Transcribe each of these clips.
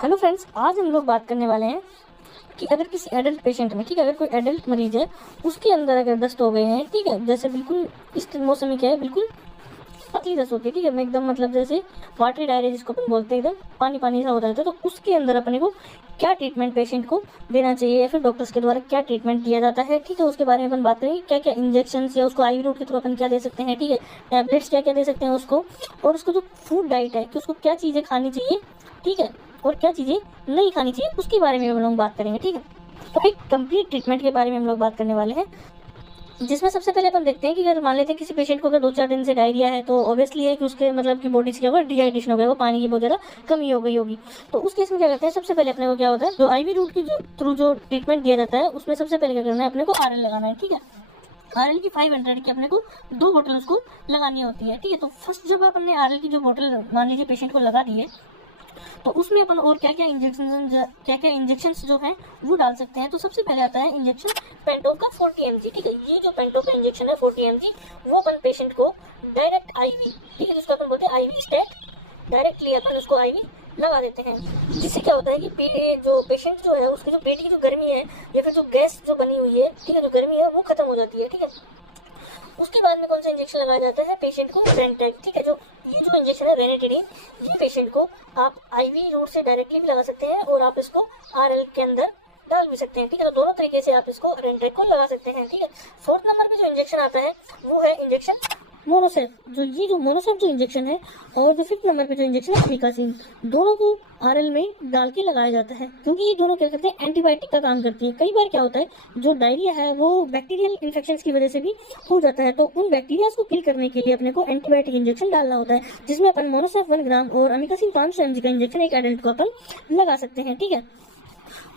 Hello friends, आज हम लोग बात करने वाले हैं कि अगर किसी एडल्ट पेशेंट में, ठीक है, अगर कोई एडल्ट मरीज है उसके अंदर अगर दस्त हो गए हैं, ठीक है, जैसे बिल्कुल इस मौसम में क्या है, बिल्कुल पतली दस्त होती है, ठीक है, एकदम मतलब जैसे वाटरी डायरिया जिसको अपन बोलते हैं, एकदम पानी पानी सा हो जाता है, तो उसके अंदर अपने को क्या ट्रीटमेंट पेशेंट को देना चाहिए या फिर डॉक्टर्स के द्वारा क्या ट्रीटमेंट दिया जाता है, ठीक है, उसके बारे में अपन बात करेंगे। क्या क्या इंजेक्शन या उसको आईवी रूट के थ्रू अपन क्या दे सकते हैं, ठीक है, टैबलेट्स क्या क्या दे सकते हैं उसको, और उसको जो फूड डाइट है कि उसको क्या चीज़ें खानी चाहिए, ठीक है, और क्या चीज़ें नहीं खानी चाहिए, उसके बारे में हम लोग बात करेंगे। ठीक है, तो एक कंप्लीट ट्रीटमेंट के बारे में हम लोग बात करने वाले हैं, जिसमें सबसे पहले अपन देखते हैं कि अगर मान लेते हैं किसी पेशेंट को अगर 2-4 दिन से डायरिया है, तो ऑब्वियसली है कि उसके मतलब की बॉडी से क्या होगा, डिहाइड्रेशन हो गया, वो पानी की बहुत ज़्यादा कमी हो गई होगी। तो उस केस में क्या करते हैं, सबसे पहले अपने को क्या होता है, जो आईवी रूट की जो थ्रू जो ट्रीटमेंट दिया जाता है उसमें सबसे पहले क्या करना है, अपने को आरएल लगाना है। ठीक है, आरएल की 500 की अपने को 2 बोतल उसको लगानी होती है। ठीक है, तो फर्स्ट जब अपने आरएल की जो बोतल मान लीजिए पेशेंट को लगा दी है, तो उसमें अपन और क्या क्या इंजेक्शन जो है वो डाल सकते हैं। तो सबसे पहले आता है इंजेक्शन पेंटो का 40 mg। ठीक है, ये जो पेंटो का इंजेक्शन है 40 mg, वो अपन पेशेंट को डायरेक्ट आईवी, ठीक है, जिसको अपन बोलते हैं आईवी स्टेट, डायरेक्टली अपन उसको आईवी लगा देते हैं। जिससे क्या होता है कि जो पेशेंट जो है उसकी जो पेट की जो गर्मी है या फिर जो गैस जो बनी हुई है, ठीक है, जो गर्मी है वो खत्म हो जाती है। ठीक है, उसके बाद में कौन सा इंजेक्शन लगाया जाता है पेशेंट को, रेंटेक। ठीक है, जो ये जो इंजेक्शन है रेनिटिडीन, ये पेशेंट को आप आईवी रूट से डायरेक्टली भी लगा सकते हैं और आप इसको आरएल के अंदर डाल भी सकते हैं। ठीक है, तो दोनों तरीके से आप इसको रेंटेक को लगा सकते हैं। ठीक है, 4th नंबर पे जो इंजेक्शन आता है वो है इंजेक्शन मोनोसेफ। जो मोनोसेफ जो इंजेक्शन है, और जो 5th नंबर पे जो इंजेक्शन है अमीकासिन, दोनों को आरएल में डाल के लगाया जाता है, क्योंकि ये दोनों क्या करते हैं, एंटीबायोटिक का काम करती है। कई बार क्या होता है, जो डायरिया है वो बैक्टीरियल इन्फेक्शन की वजह से भी हो जाता है, तो उन बैक्टीरिया को किल करने के लिए अपने को एंटीबायोटिक इंजेक्शन डालना होता है, जिसमें अपन मोनोसेफ 1 ग्राम और अमीकासिन 500 mg का इंजेक्शन एक एडल्ट को अपन लगा सकते हैं। ठीक है,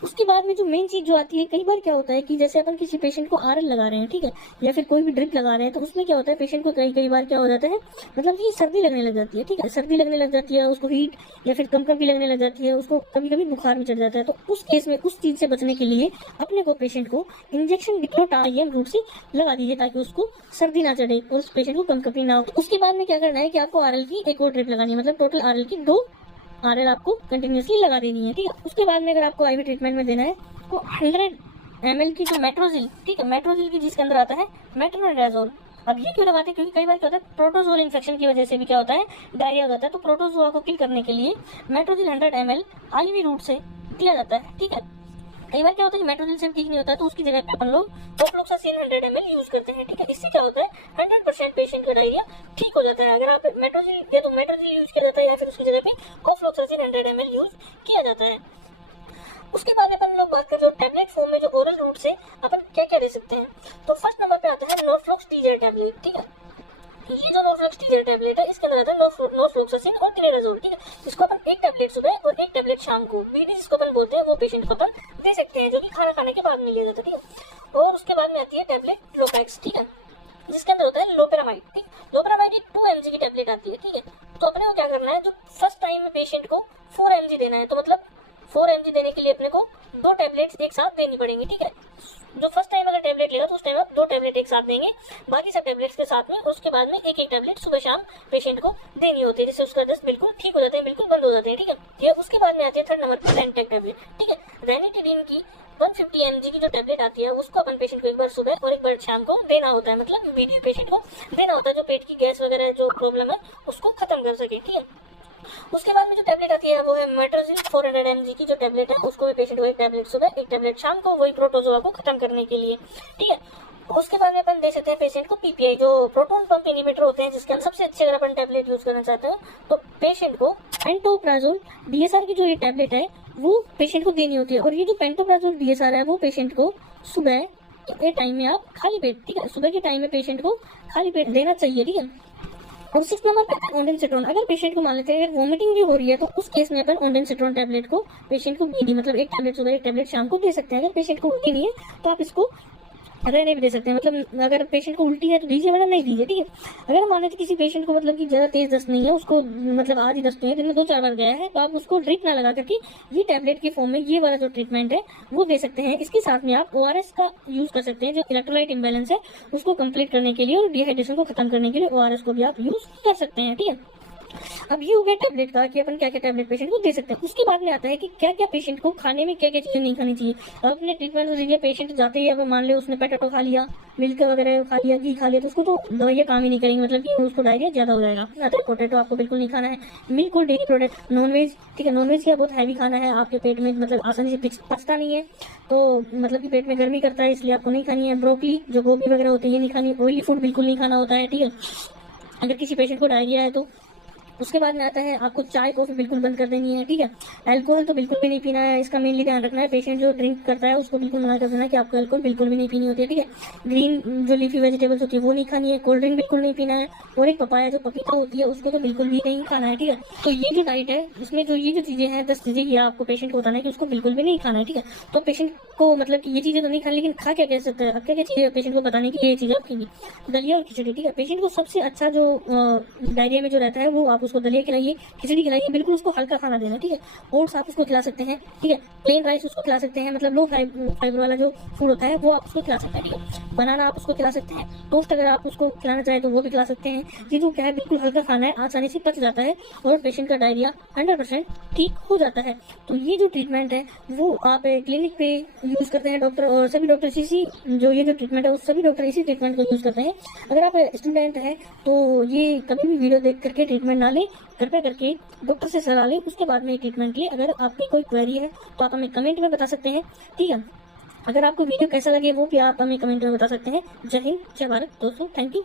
उसके बाद में जो मेन चीज जो आती है, कई बार क्या होता है कि जैसे अपन किसी पेशेंट को आरएल लगा रहे हैं, ठीक है, या फिर कोई भी ड्रिप लगा रहे हैं, तो उसमें क्या होता है पेशेंट को कई बार क्या हो जाता है, मतलब कि सर्दी लगने लग जाती है। ठीक है, सर्दी लगने लग जाती है, उसको हीट या फिर कंपन लगने लग जाती है, उसको कभी कभी बुखार भी चढ़ जाता है। तो उस केस में उस चीज से बचने के लिए अपने को पेशेंट को इंजेक्शन डिक्लोटाइम रूट से लगा दीजिए, ताकि उसको सर्दी ना चढ़े और उस पेशेंट को कंपन ना हो। उसके बाद में क्या करना है कि आपको आरएल की एक और ड्रिप लगानी है, मतलब टोटल आरएल की 2 आरएल आपको कंटिन्यूसली लगा देनी है। ठीक है, उसके बाद में अगर आपको आईवी ट्रीटमेंट में देना है तो 100 ml की जो मेट्रोजिल, ठीक है, मेट्रोजिल की जिसके अंदर आता है मेट्रोनिडाजोल। अब ये क्यों लगाते हैं, क्योंकि कई बार क्या होता है प्रोटोजोल इन्फेक्शन की वजह से भी क्या होता है, डायरिया हो जाता है, तो प्रोटोजोआ को किल करने के लिए मेट्रोजिल 100 ml आईवी रूट से दिया जाता है। ठीक है, कई बार क्या होता है कि मेट्रोजिल से ठीक नहीं होता है, तो उसकी जगह पे अपन लोग ऑफ्लोक्सासिन 100 ml यूज करते हैं। ठीक है, इससे क्या होता है 100% पेशेंट का डायरिया ठीक हो जाता है। अगर आप मेट्रोजिल दे तो मेट्रोजिल यूज किया जाता है, या फिर उसकी जगह पे ऑफ्लोक्सासिन 100 ml यूज किया जाता है। उसके बाद अपन लोग बात करें जो टैबलेट फॉर्म में जो ओरल रूट से अपन क्या क्या दे सकते हैं, तो फर्स्ट नंबर पे आता है नोफ्लॉक्स टीजेल टैबलेट। ठीक है, ये जो नोफ्लॉक्स टीजेल टैबलेट है इसके अंदर आता है नोफ्लॉक्सासिन और टिनेडाजोल। ठीक है, इसको अपन एक टैबलेट सुबह और एक टैबलेट शाम को, बीडी जिसको अपन बोलते हैं, वो पेशेंट को अपन दे सकते हैं, जो कि खाना खाने के बाद में लिया जाता है। ठीक है, और उसके बाद में आती है टैबलेट लोपैक्स, ठीक है, जिसके अंदर होता है लोपेरामाइड। ठीक, लोपेरामाइड 2 mg की टैबलेट आती है। ठीक है, तो अपने को क्या करना है, जो फर्स्ट टाइम में पेशेंट को 4 mg देना है, तो मतलब 4 mg देने के लिए अपने को 2 टैबलेट्स एक साथ देनी पड़ेंगी। ठीक है, जो फर्स्ट टाइम अगर टैबलेट लेगा तो उस टाइम आप 2 टैबलेट एक साथ देंगे, बाकी सब टैबलेट्स के साथ में उसके बाद में एक एक टैबलेट सुबह शाम पेशेंट को देनी होती है, जिससे उसका दस्त बिल्कुल ठीक हो जाते हैं, बिल्कुल बंद हो जाते हैं। ठीक है, ये उसके बाद में आती है 3rd नंबर पर रेंटेक टैबलेट। ठीक है, रेनिटिडीन की 150 mg की जो टैबलेट आती है उसको अपन पेशेंट को एक बार सुबह और एक बार शाम को देना होता है, मतलब बीडी पेशेंट को देना होता है, जो पेट की गैस वगैरह जो प्रॉब्लम है उसको खत्म कर सके। ठीक है, उसके बाद में जो टैबलेट आती है वो है मेट्रोजिल 400 mg की जो टैबलेट है, उसको भी पेशेंट को एक टैबलेट सुबह एक टैबलेट शाम को, वही प्रोटोजोआ को खत्म करने के लिए। ठीक है, उसके बाद में अपन दे सकते हैं पेशेंट को पीपीआई, जो प्रोटोन पंप इनिबिटर होते हैं, जिसके अंदर सबसे अच्छे अगर अपन टैबलेट यूज करना चाहते हैं तो पेशेंट को पेंटोप्राजोल डीएसआर की जो ये टैबलेट है वो पेशेंट को देनी होती है। और ये जो पेंटोप्राजोल डीएसआर है वो पेशेंट को सुबह के टाइम में आप खाली पेट, ठीक है, सुबह के टाइम में पेशेंट को खाली पेट देना चाहिए। ठीक है, और 6th नंबर पे ओंडेनसेट्रोन। अगर पेशेंट को मान लेते हैं अगर वोमिटिंग भी हो रही है, तो उस केस में अपन ओंडेनसेट्रोन टैबलेट को पेशेंट को बीडी, मतलब एक टैबलेट सुबह एक टैबलेट शाम को दे सकते हैं। अगर पेशेंट को उल्टी नहीं है तो आप इसको रहने भी दे सकते हैं, मतलब अगर पेशेंट को उल्टी है तो दीजिए, वरना नहीं दीजिए। ठीक है, अगर मान लेते किसी पेशेंट को मतलब कि ज़्यादा तेज दस्त नहीं है, उसको मतलब आज ही दस्त नहीं है, दिन में 2-4 बार गया है, तो आप उसको ड्रिप ना लगा करके ये टैबलेट के फॉर्म में ये वाला जो ट्रीटमेंट है वो दे सकते हैं। इसके साथ में आप ओआरएस का यूज कर सकते हैं, जो इलेक्ट्रोलाइट इम्बैलेंस है उसको कंप्लीट करने के लिए और डिहाइड्रेशन को खत्म करने के लिए ओआरएस को भी आप यूज कर सकते हैं। ठीक है, अब ये हो गया टैबलेट का कि अपन क्या क्या टैबलेट पेशेंट को दे सकते हैं। उसके बाद में आता है कि क्या क्या पेशेंट को खाने में क्या क्या चीज़ें नहीं खानी चाहिए। अब अपने ट्रीटमेंट तो देखिए पेशेंट जाते ही अगर मान लो उसने पोटैटो खा लिया, मिल्क वगैरह खा लिया, घी खा लिया, तो उसको तो दवाइयाँ काम ही नहीं करेंगी, मतलब कि उसको डायरिया ज़्यादा हो जाएगा। पोटैटो आपको बिल्कुल नहीं खाना है। मिल्क और डेयरी प्रोडक्ट, नॉनवेज, ठीक है, नॉनवेज क्या बहुत हैवी खाना है, आपके पेट में मतलब आसानी से पचता नहीं है, तो मतलब कि पेट में गर्मी करता है, इसलिए आपको नहीं खानी है। ब्रोकली जो गोभी वगैरह होती है ये नहीं खानी। ऑयली फूड बिल्कुल नहीं खाना होता है, ठीक है, अगर किसी पेशेंट को डायरिया है तो। उसके बाद में आता है आपको चाय कॉफी बिल्कुल बंद कर देनी है, ठीक है। अल्कोहल तो बिल्कुल भी नहीं पीना है, इसका मेनली ध्यान रखना है। पेशेंट जो ड्रिंक करता है उसको बिल्कुल मना कर देना है कि आपको अल्कोहल बिल्कुल भी नहीं पीनी होती है, ठीक है। ग्रीन जो लीफी वेजिटेबल्स होती है वो नहीं खानी है। कोल्ड ड्रिंक बिल्कुल नहीं पीना है। और एक पपाया जो पपीता होती है उसको तो बिल्कुल भी नहीं खाना है, ठीक है। तो ये जो डाइट है इसमें जो ये जो चीजें हैं 10 चीजें ये आपको पेशेंट को बताना है कि उसको बिल्कुल भी नहीं खाना है, ठीक है। तो पेशेंट को मतलब कि ये चीजें तो नहीं खानी, लेकिन खा क्या कह सकते हैं, अब क्या क्या चीजें पेशेंट को बताने की ये चीजें रखेंगी। दलिया और खिचड़ी, ठीक है। पेशेंट को सबसे अच्छा जो डायरिया में जो रहता है वो आप उसको दलिया खिलाइए, खिचड़ी खिलाइए, बिल्कुल उसको हल्का खाना देना, ठीक है। ओट्स आप उसको खिला सकते हैं, ठीक है। प्लेन राइस उसको खिला सकते हैं, मतलब लो फाइबर वाला जो फूड होता है वो आप उसको खिला सकते हैं, ठीक है। बनाना आप उसको खिला सकते हैं। टोस्ट अगर आप उसको खिलाना चाहें तो वो भी खिला सकते हैं। चीज़ों क्या है बिल्कुल हल्का खाना है, आसानी से पच जाता है और पेशेंट का डायरिया 100% ठीक हो जाता है। तो ये जो ट्रीटमेंट है वो आप क्लिनिक पे यूज़ करते हैं डॉक्टर, और सभी डॉक्टर इसी जो ये जो ट्रीटमेंट है वो सभी डॉक्टर इसी ट्रीटमेंट को यूज़ करते हैं। अगर आप स्टूडेंट हैं तो ये कभी भी वीडियो देख करके ट्रीटमेंट ना लें, कृपया करके डॉक्टर से सलाह लें, उसके बाद में ट्रीटमेंट लें। अगर आपकी कोई क्वेरी है तो आप हमें कमेंट में बता सकते हैं, ठीक है। अगर आपको वीडियो कैसा लगे वो भी आप हमें कमेंट में बता सकते हैं। जय हिंद, जय भारत दोस्तों, थैंक यू।